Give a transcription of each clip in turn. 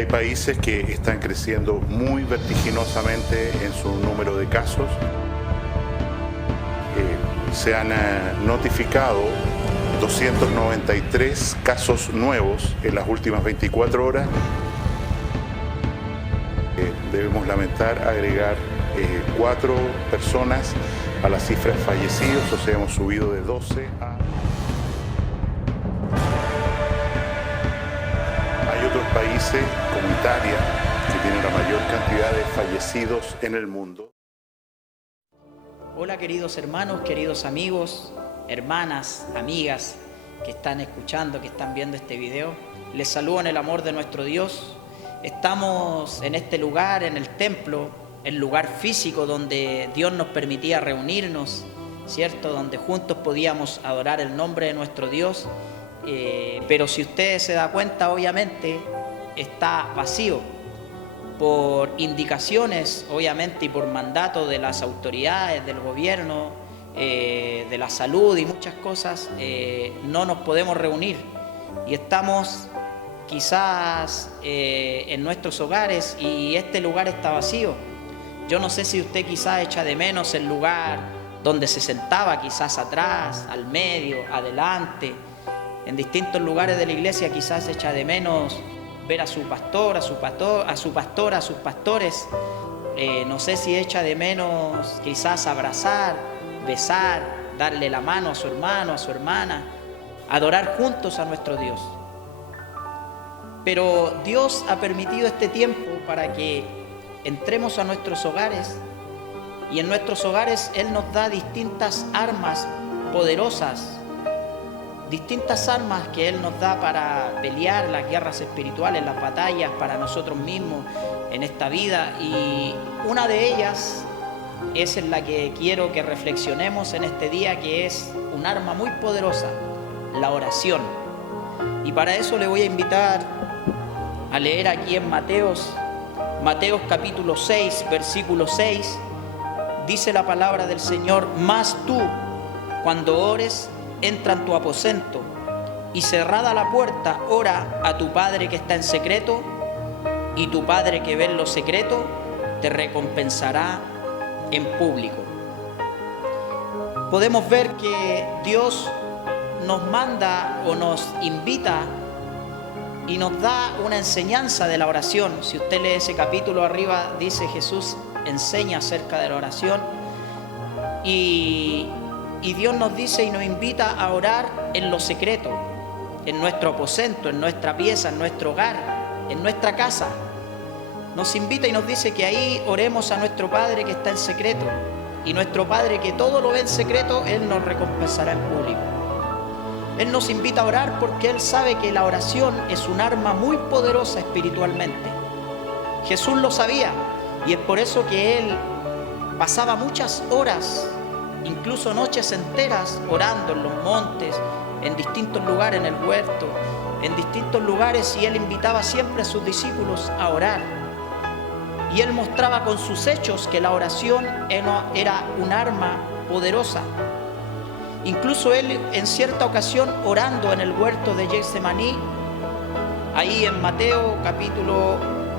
Hay países que están creciendo muy vertiginosamente en su número de casos. Se han notificado 293 casos nuevos en las últimas 24 horas. Debemos lamentar agregar 4 personas a las cifras fallecidos, o sea, hemos subido de 12 a... Hay otros países, como Italia, que tienen la mayor cantidad de fallecidos en el mundo. Hola queridos hermanos, queridos amigos, hermanas, amigas que están escuchando, que están viendo este video. Les saludo en el amor de nuestro Dios. Estamos en este lugar, en el templo, el lugar físico donde Dios nos permitía reunirnos, ¿cierto? Donde juntos podíamos adorar el nombre de nuestro Dios. Pero si usted se da cuenta, obviamente está vacío por indicaciones, obviamente, y por mandato de las autoridades, del gobierno, de la salud y muchas cosas. No nos podemos reunir y estamos quizás en nuestros hogares y este lugar está vacío. Yo no sé si usted quizás echa de menos el lugar donde se sentaba, quizás atrás, al medio, adelante. En distintos lugares de la iglesia quizás echa de menos ver a su pastor, a sus pastores. No sé si echa de menos quizás abrazar, besar, darle la mano a su hermano, a su hermana, adorar juntos a nuestro Dios. Pero Dios ha permitido este tiempo para que entremos a nuestros hogares, y en nuestros hogares Él nos da distintas armas poderosas, distintas armas que Él nos da para pelear las guerras espirituales, las batallas para nosotros mismos en esta vida. Y una de ellas es en la que quiero que reflexionemos en este día, que es un arma muy poderosa, la oración. Y para eso le voy a invitar a leer aquí en Mateos capítulo 6, versículo 6, dice la palabra del Señor: mas tú, cuando ores, entra en tu aposento y cerrada la puerta, ora a tu Padre que está en secreto, y tu Padre que ve en lo secreto te recompensará en público. Podemos ver que Dios nos manda o nos invita y nos da una enseñanza de la oración. Si usted lee ese capítulo arriba, dice: Jesús enseña acerca de la oración, y Dios nos dice y nos invita a orar en lo secreto, en nuestro aposento, en nuestra pieza, en nuestro hogar, en nuestra casa. Nos invita y nos dice que ahí oremos a nuestro Padre que está en secreto, y nuestro Padre que todo lo ve en secreto, Él nos recompensará en público. Él nos invita a orar porque Él sabe que la oración es un arma muy poderosa espiritualmente. Jesús lo sabía, y es por eso que Él pasaba muchas horas, incluso noches enteras, orando en los montes, en distintos lugares, en el huerto, en distintos lugares, y Él invitaba siempre a sus discípulos a orar. Y Él mostraba con sus hechos que la oración era un arma poderosa. Incluso Él, en cierta ocasión, orando en el huerto de Getsemaní, ahí en Mateo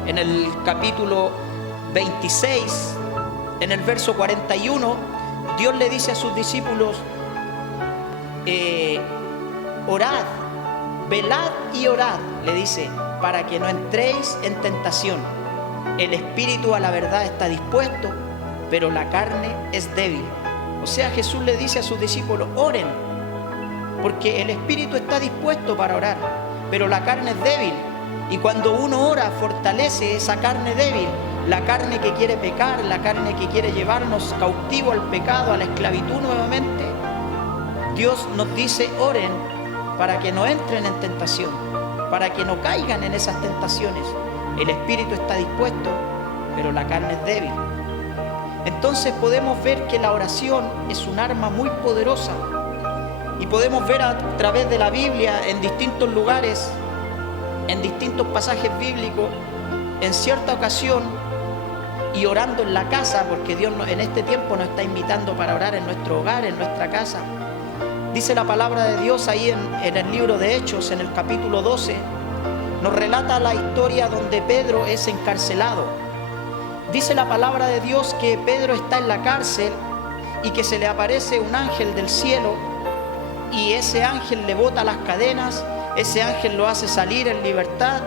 en el capítulo 26, en el verso 41, Dios le dice a sus discípulos: orad, velad y orad, le dice, para que no entréis en tentación. El espíritu a la verdad está dispuesto, pero la carne es débil. O sea, Jesús le dice a sus discípulos: oren, porque el espíritu está dispuesto para orar, pero la carne es débil. Y cuando uno ora, fortalece esa carne débil, la carne que quiere pecar, la carne que quiere llevarnos cautivo al pecado, a la esclavitud nuevamente. Dios nos dice: oren para que no entren en tentación, para que no caigan en esas tentaciones. El espíritu está dispuesto, pero la carne es débil. Entonces podemos ver que la oración es un arma muy poderosa, y podemos ver a través de la Biblia en distintos lugares, en distintos pasajes bíblicos, en cierta ocasión, y orando en la casa, porque Dios en este tiempo nos está invitando para orar en nuestro hogar, en nuestra casa. Dice la palabra de Dios ahí en el libro de Hechos, en el capítulo 12, nos relata la historia donde Pedro es encarcelado. Dice la palabra de Dios que Pedro está en la cárcel y que se le aparece un ángel del cielo, y ese ángel le bota las cadenas, ese ángel lo hace salir en libertad.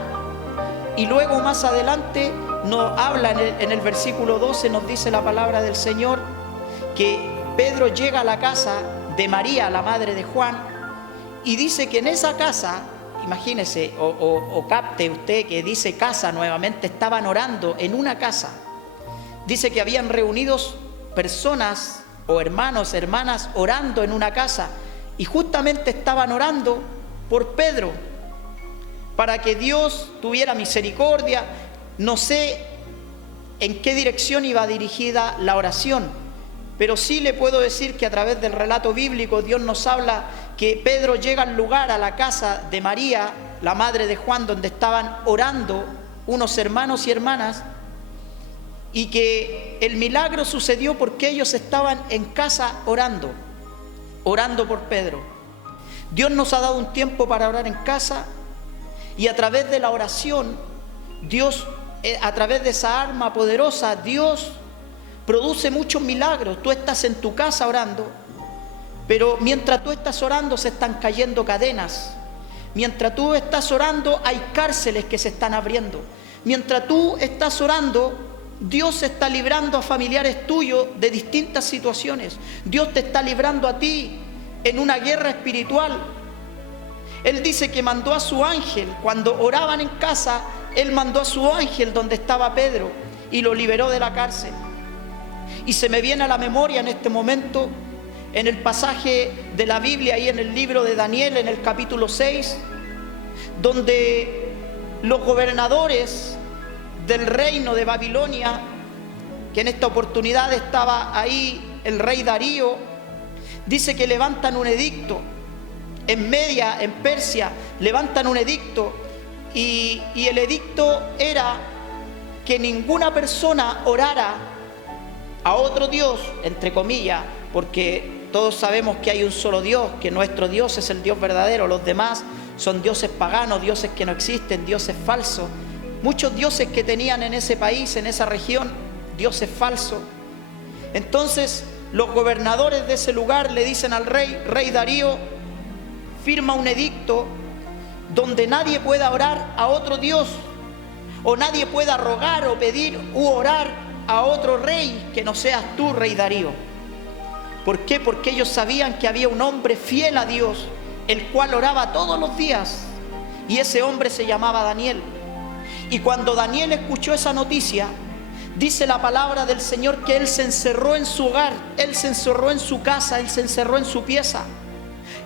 Y luego más adelante nos habla en el versículo 12, nos dice la palabra del Señor que Pedro llega a la casa de María, la madre de Juan, y dice que en esa casa, imagínese o capte usted que dice casa nuevamente, estaban orando en una casa. Dice que habían reunidos personas o hermanos, hermanas, orando en una casa, y justamente estaban orando por Pedro, para que Dios tuviera misericordia. No sé en qué dirección iba dirigida la oración, pero sí le puedo decir que a través del relato bíblico Dios nos habla que Pedro llega al lugar, a la casa de María, la madre de Juan, donde estaban orando unos hermanos y hermanas, y que el milagro sucedió porque ellos estaban en casa orando por Pedro. Dios nos ha dado un tiempo para orar en casa, y a través de la oración, Dios, a través de esa arma poderosa, Dios produce muchos milagros. Tú estás en tu casa orando, pero mientras tú estás orando se están cayendo cadenas. Mientras tú estás orando hay cárceles que se están abriendo. Mientras tú estás orando, Dios está librando a familiares tuyos de distintas situaciones. Dios te está librando a ti en una guerra espiritual. Él dice que mandó a su ángel. Cuando oraban en casa, Él mandó a su ángel donde estaba Pedro y lo liberó de la cárcel. Y se me viene a la memoria en este momento, en el pasaje de la Biblia, ahí en el libro de Daniel, en el capítulo 6, donde los gobernadores del reino de Babilonia, que en esta oportunidad estaba ahí el rey Darío, dice que levantan un edicto. En Media, en Persia, levantan un edicto, y el edicto era que ninguna persona orara a otro Dios, entre comillas, porque todos sabemos que hay un solo Dios, que nuestro Dios es el Dios verdadero. Los demás son dioses paganos, dioses que no existen, dioses falsos. Muchos dioses que tenían en ese país, en esa región, dioses falsos. Entonces los gobernadores de ese lugar le dicen al rey Darío, firma un edicto donde nadie pueda orar a otro Dios, o nadie pueda rogar o pedir u orar a otro rey que no seas tú, rey Darío. ¿Por qué? Porque ellos sabían que había un hombre fiel a Dios, el cual oraba todos los días, y ese hombre se llamaba Daniel. Y cuando Daniel escuchó esa noticia, dice la palabra del Señor que él se encerró en su hogar, él se encerró en su casa, él se encerró en su pieza,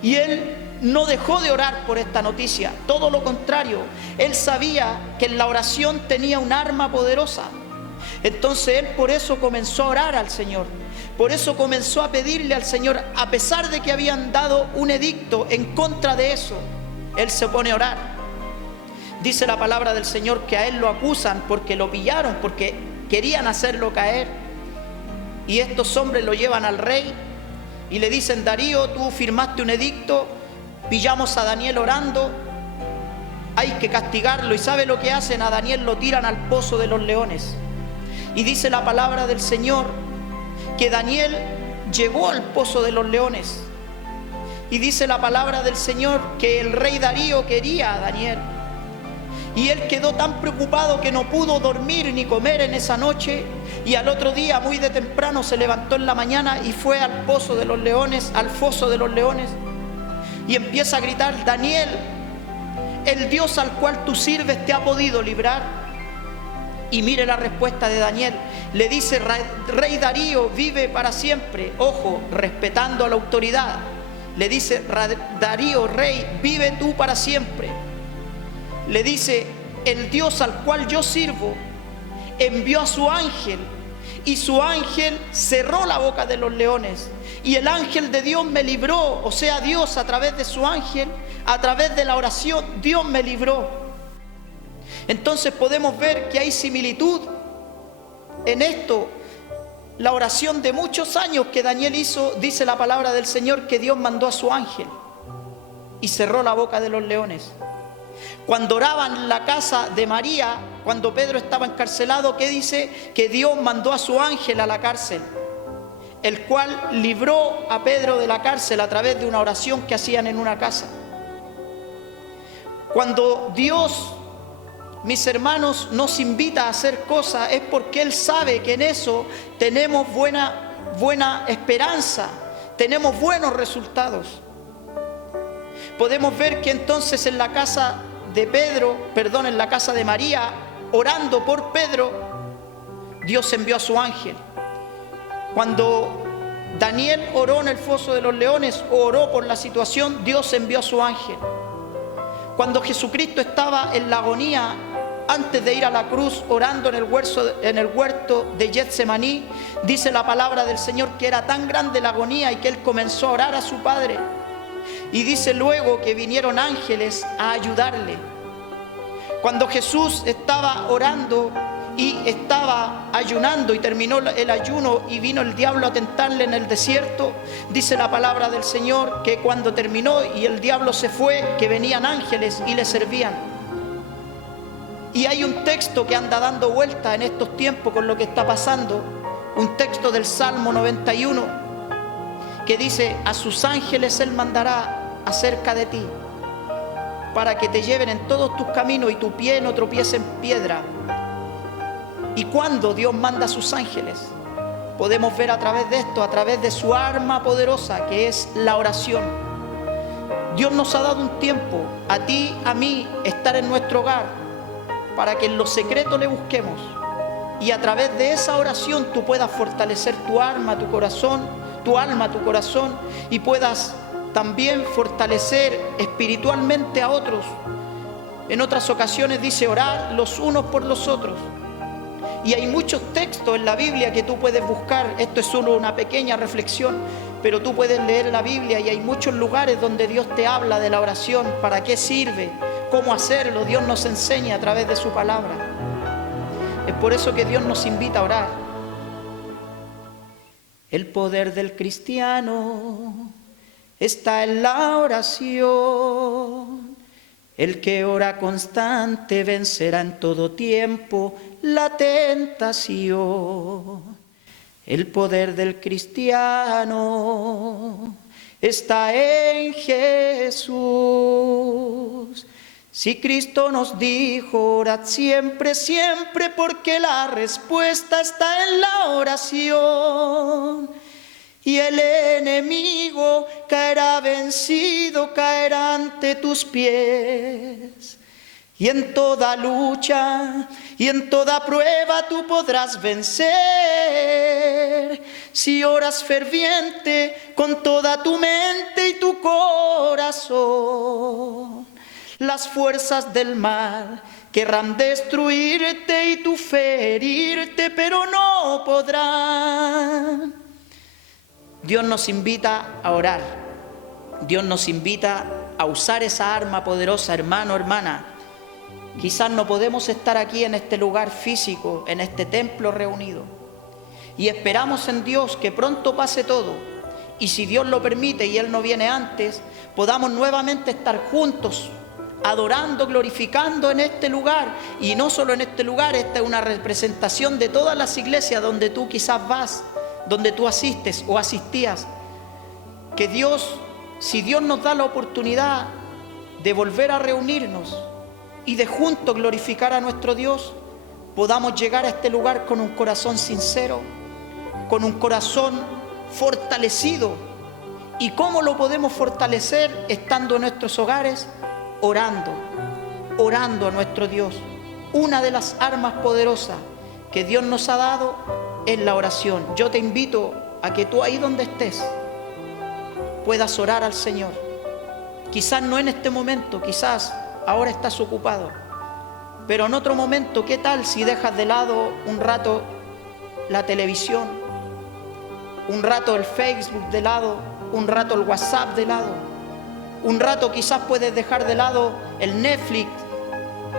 y él no dejó de orar por esta noticia. Todo lo contrario, él sabía que en la oración tenía un arma poderosa. Entonces él por eso comenzó a orar al Señor, por eso comenzó a pedirle al Señor, a pesar de que habían dado un edicto en contra de eso. Él se pone a orar. Dice la palabra del Señor que a él lo acusan porque lo pillaron, porque querían hacerlo caer, y estos hombres lo llevan al rey y le dicen: Darío, tú firmaste un edicto, pillamos a Daniel orando, hay que castigarlo. ¿Y sabe lo que hacen? A Daniel lo tiran al pozo de los leones. Y dice la palabra del Señor que Daniel llegó al pozo de los leones, y dice la palabra del Señor que el rey Darío quería a Daniel, y él quedó tan preocupado que no pudo dormir ni comer en esa noche, y al otro día muy de temprano se levantó en la mañana y fue al pozo de los leones, al foso de los leones, y empieza a gritar: Daniel, el Dios al cual tú sirves te ha podido librar. Y mire la respuesta de Daniel. Le dice: rey Darío, vive para siempre. Ojo, respetando a la autoridad. Le dice: Darío, rey, vive tú para siempre. Le dice: el Dios al cual yo sirvo envió a su ángel, y su ángel cerró la boca de los leones, y el ángel de Dios me libró. O sea, Dios a través de su ángel, a través de la oración, Dios me libró. Entonces podemos ver que hay similitud en esto. La oración de muchos años que Daniel hizo, dice la palabra del Señor que Dios mandó a su ángel y cerró la boca de los leones. Cuando oraban en la casa de María, cuando Pedro estaba encarcelado, ¿qué dice? Que Dios mandó a su ángel a la cárcel, el cual libró a Pedro de la cárcel a través de una oración que hacían en una casa. Cuando Dios, mis hermanos, nos invita a hacer cosas, es porque Él sabe que en eso tenemos buena esperanza, tenemos buenos resultados. Podemos ver que entonces en la casa en la casa de María, orando por Pedro, Dios envió a su ángel. Cuando Daniel oró en el foso de los leones, oró por la situación, Dios envió a su ángel. Cuando Jesucristo estaba en la agonía, antes de ir a la cruz, orando en el huerto de Getsemaní, dice la palabra del Señor que era tan grande la agonía y que Él comenzó a orar a su Padre. Y dice luego que vinieron ángeles a ayudarle. Cuando Jesús estaba orando y estaba ayunando y terminó el ayuno y vino el diablo a tentarle en el desierto, dice la palabra del Señor que cuando terminó y el diablo se fue, que venían ángeles y le servían. Y hay un texto que anda dando vuelta en estos tiempos con lo que está pasando, un texto del Salmo 91, que dice: a sus ángeles Él mandará acerca de ti, para que te lleven en todos tus caminos y tu pie no tropiece en piedra. Y cuando Dios manda a sus ángeles, podemos ver a través de esto, a través de su arma poderosa, que es la oración. Dios nos ha dado un tiempo, a ti, a mí, estar en nuestro hogar, para que en lo secreto le busquemos. Y a través de esa oración tú puedas fortalecer tu alma, tu corazón, y puedas también fortalecer espiritualmente a otros. En otras ocasiones dice orar los unos por los otros. Y hay muchos textos en la Biblia que tú puedes buscar. Esto es solo una pequeña reflexión, pero tú puedes leer la Biblia y hay muchos lugares donde Dios te habla de la oración, para qué sirve, cómo hacerlo. Dios nos enseña a través de su palabra. Es por eso que Dios nos invita a orar. El poder del cristiano está en la oración. El que ora constante vencerá en todo tiempo la tentación. El poder del cristiano está en Jesús. Si Cristo nos dijo, orad siempre, siempre, porque la respuesta está en la oración. Y el enemigo caerá vencido, caerá ante tus pies. Y en toda lucha y en toda prueba tú podrás vencer, si oras ferviente con toda tu mente y tu corazón. Las fuerzas del mal querrán destruirte y tú ferirte, pero no podrán. Dios nos invita a orar. Dios nos invita a usar esa arma poderosa, hermano, hermana. Quizás no podemos estar aquí en este lugar físico, en este templo reunido. Y esperamos en Dios que pronto pase todo. Y si Dios lo permite y Él no viene antes, podamos nuevamente estar juntos, adorando, glorificando en este lugar. Y no solo en este lugar, esta es una representación de todas las iglesias donde tú quizás vas, donde tú asistes o asistías. Que Dios, si Dios nos da la oportunidad de volver a reunirnos y de juntos glorificar a nuestro Dios, podamos llegar a este lugar con un corazón sincero, con un corazón fortalecido. ¿Y cómo lo podemos fortalecer? Estando en nuestros hogares, orando a nuestro Dios. Una de las armas poderosas que Dios nos ha dado es la oración. Yo te invito a que tú ahí donde estés puedas orar al Señor. Quizás no en este momento, quizás ahora estás ocupado, pero en otro momento, ¿qué tal si dejas de lado un rato la televisión, un rato el Facebook de lado, un rato el WhatsApp de lado, un rato quizás puedes dejar de lado el Netflix,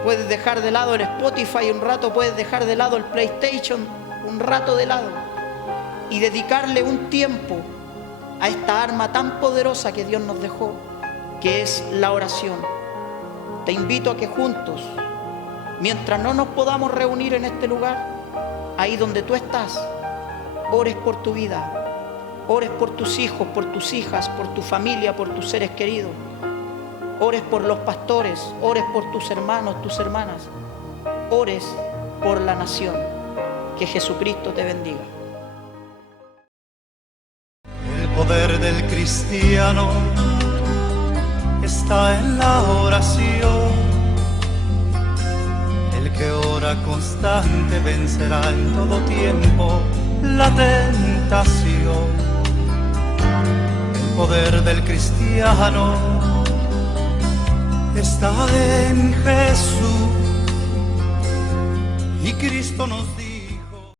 puedes dejar de lado el Spotify, un rato puedes dejar de lado el PlayStation, un rato de lado, y dedicarle un tiempo a esta arma tan poderosa que Dios nos dejó, que es la oración. te invito a que juntos, mientras no nos podamos reunir en este lugar, ahí donde tú estás, ores por tu vida, ores por tus hijos, por tus hijas, por tu familia, por tus seres queridos. Ores por los pastores, ores por tus hermanos, tus hermanas. Ores por la nación. Que Jesucristo te bendiga. El poder del cristiano está en la oración. El que ora constante vencerá en todo tiempo la tentación. El poder del cristiano está en Jesús, y Cristo nos dice: